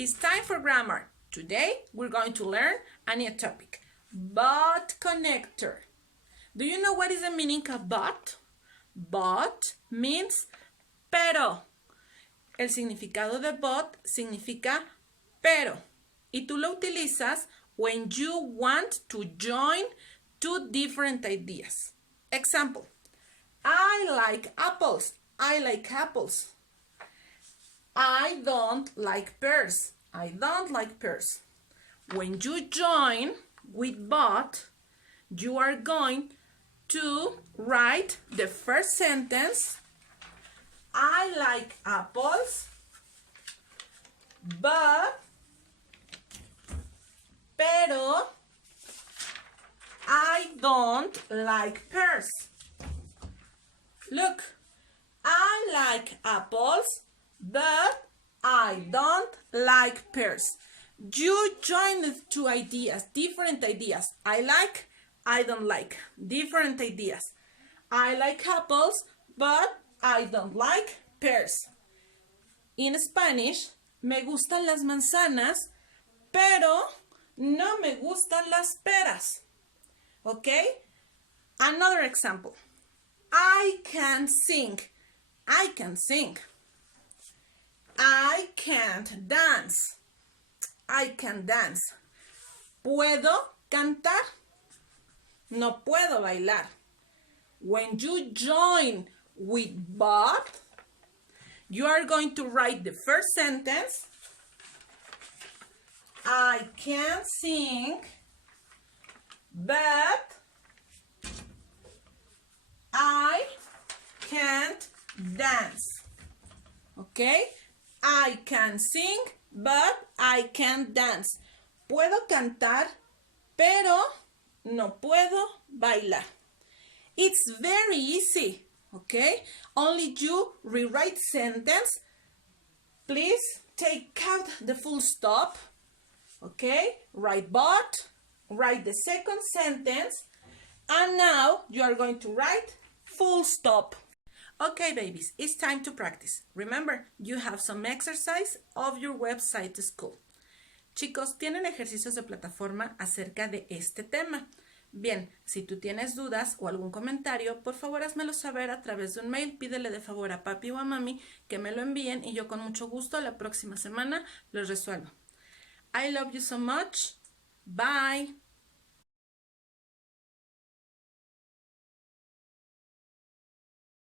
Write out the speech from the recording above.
It's time for grammar. Today we're going to learn a new topic, but connector. Do you know what is the meaning of but? But means pero. El significado de but significa pero. Y tú lo utilizas when you want to join two different ideas. Example, I like apples. I like apples. I don't like pears. I don't like pears. When you join with but, you are going to write the first sentence. I like apples, pero I don't like pears. Look, I like apples, but I don't like pears. You join the two ideas, different ideas. I like, I don't like, different ideas. I like apples, but I don't like pears. In Spanish, me gustan las manzanas, pero no me gustan las peras. Okay? Another example. I can sing. I can sing. I can't dance. I can dance. ¿Puedo cantar? No puedo bailar. When you join with but, you are going to write the first sentence. I can sing, but I can't dance. Okay? I can sing, but I can't dance. Puedo cantar, pero no puedo bailar. It's very easy, okay? Only you rewrite sentence. Please take out the full stop, okay? Write but, write the second sentence, and now you are going to write full stop. Okay, babies, it's time to practice. Remember, you have some exercise of your website to school. Chicos, tienen ejercicios de plataforma acerca de este tema. Bien, si tú tienes dudas o algún comentario, por favor házmelo saber a través de un mail. Pídele de favor a papi o a mami que me lo envíen y yo con mucho gusto la próxima semana los resuelvo. I love you so much. Bye.